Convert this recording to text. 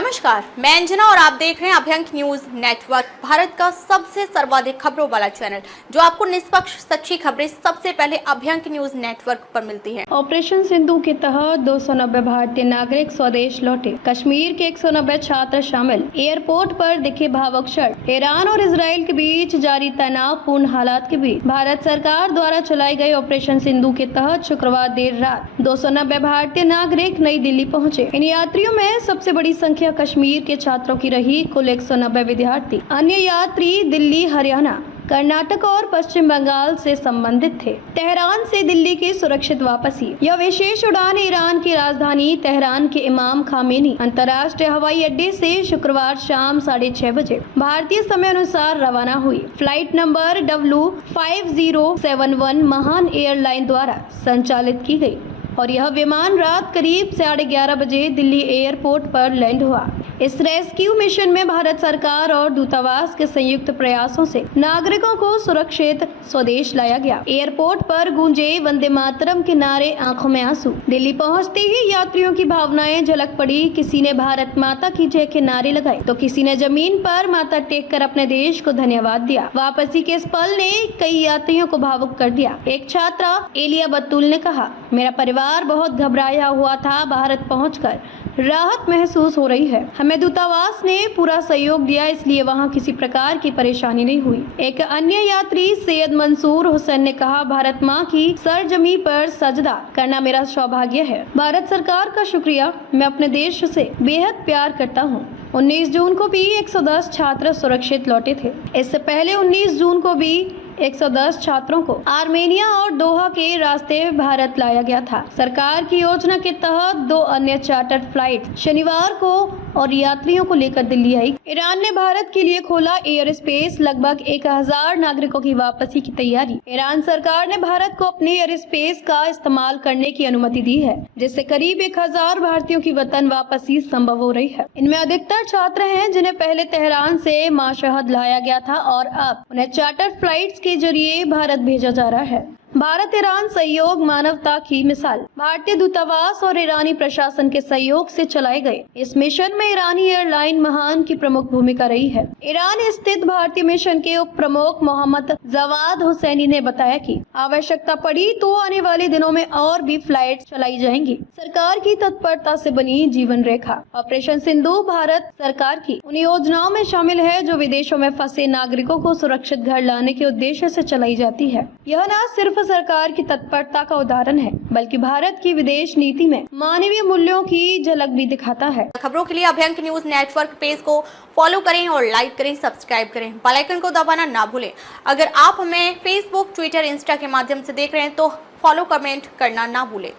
नमस्कार, मैं अंजना और आप देख रहे हैं अभ्यंक न्यूज नेटवर्क, भारत का सबसे सर्वाधिक खबरों वाला चैनल, जो आपको निष्पक्ष सच्ची खबरें सबसे पहले अभ्यंक न्यूज नेटवर्क पर मिलती हैं। ऑपरेशन सिंधु के तहत 290 भारतीय नागरिक स्वदेश लौटे। कश्मीर के 190 छात्र शामिल। एयरपोर्ट पर दिखे भावुक क्षण। ईरान और इजराइल के बीच जारी तनावपूर्ण हालात के बीच भारत सरकार द्वारा चलाई गई ऑपरेशन सिंधु के तहत शुक्रवार देर रात 290 भारतीय नागरिक नई दिल्ली पहुँचे। इन यात्रियों में सबसे बड़ी संख्या कश्मीर के छात्रों की रही। कुल 190 विद्यार्थी। अन्य यात्री दिल्ली, हरियाणा, कर्नाटक और पश्चिम बंगाल से संबंधित थे। तेहरान से दिल्ली की सुरक्षित वापसी। यह विशेष उड़ान ईरान की राजधानी तेहरान के इमाम खामेनी अंतर्राष्ट्रीय हवाई अड्डे से शुक्रवार शाम 6:30 बजे भारतीय समय अनुसार रवाना हुई। फ्लाइट नंबर W5071 महान एयरलाइन द्वारा संचालित की गई और यह विमान रात करीब 11:30 बजे दिल्ली एयरपोर्ट पर लैंड हुआ। इस रेस्क्यू मिशन में भारत सरकार और दूतावास के संयुक्त प्रयासों से नागरिकों को सुरक्षित स्वदेश लाया गया। एयरपोर्ट पर गूंजे वंदे मातरम के नारे, आंखों में आंसू। दिल्ली पहुंचते ही यात्रियों की भावनाएं झलक पड़ी। किसी ने भारत माता की जय के नारे लगाए तो किसी ने जमीन पर माथा टेक कर अपने देश को धन्यवाद दिया। वापसी के इस पल ने कई यात्रियों को भावुक कर दिया। एक छात्रा एलिया बतूल ने कहा, मेरा परिवार बहुत घबराया हुआ था। भारत पहुंचकर राहत महसूस हो रही है। हमें दूतावास ने पूरा सहयोग दिया, इसलिए वहां किसी प्रकार की परेशानी नहीं हुई। एक अन्य यात्री सैयद मंसूर हुसैन ने कहा, भारत माँ की सरजमी पर सजदा करना मेरा सौभाग्य है। भारत सरकार का शुक्रिया। मैं अपने देश से बेहद प्यार करता हूँ। 19 जून को भी 110 छात्र सुरक्षित लौटे थे। इससे पहले 19 जून को भी 110 छात्रों को आर्मेनिया और दोहा के रास्ते भारत लाया गया था। सरकार की योजना के तहत 2 अन्य चार्टर्ड फ्लाइट शनिवार को और यात्रियों को लेकर दिल्ली आई। ईरान ने भारत के लिए खोला एयर स्पेस। लगभग 1000 नागरिकों की वापसी की तैयारी। ईरान सरकार ने भारत को अपने एयर स्पेस का इस्तेमाल करने की अनुमति दी है, जिससे करीब 1000 भारतीयों की वतन वापसी संभव हो रही है। इनमें अधिकतर छात्र हैं जिन्हें पहले तेहरान से माशहद लाया गया था और अब उन्हें चार्टर फ्लाइट्स के जरिए भारत भेजा जा रहा है। भारत ईरान सहयोग मानवता की मिसाल। भारतीय दूतावास और ईरानी प्रशासन के सहयोग से चलाए गए इस मिशन में ईरानी एयरलाइन महान की प्रमुख भूमिका रही है। ईरान स्थित भारतीय मिशन के उप प्रमुख मोहम्मद जवाद हुसैनी ने बताया कि आवश्यकता पड़ी तो आने वाले दिनों में और भी फ्लाइट चलाई जाएंगी। सरकार की तत्परता से बनी जीवन रेखा। ऑपरेशन सिंधु भारत सरकार की उन योजनाओं में शामिल है जो विदेशों में फंसे नागरिकों को सुरक्षित घर लाने के उद्देश्य से चलाई जाती है। यह न सिर्फ सरकार की तत्परता का उदाहरण है, बल्कि भारत की विदेश नीति में मानवीय मूल्यों की झलक भी दिखाता है। खबरों के लिए अभ्यंक न्यूज नेटवर्क पेज को फॉलो करें और लाइक करें, सब्सक्राइब करें, बेल आइकन को दबाना ना भूलें। अगर आप हमें फेसबुक, ट्विटर, इंस्टा के माध्यम से देख रहे हैं तो फॉलो, कमेंट करना ना भूलें।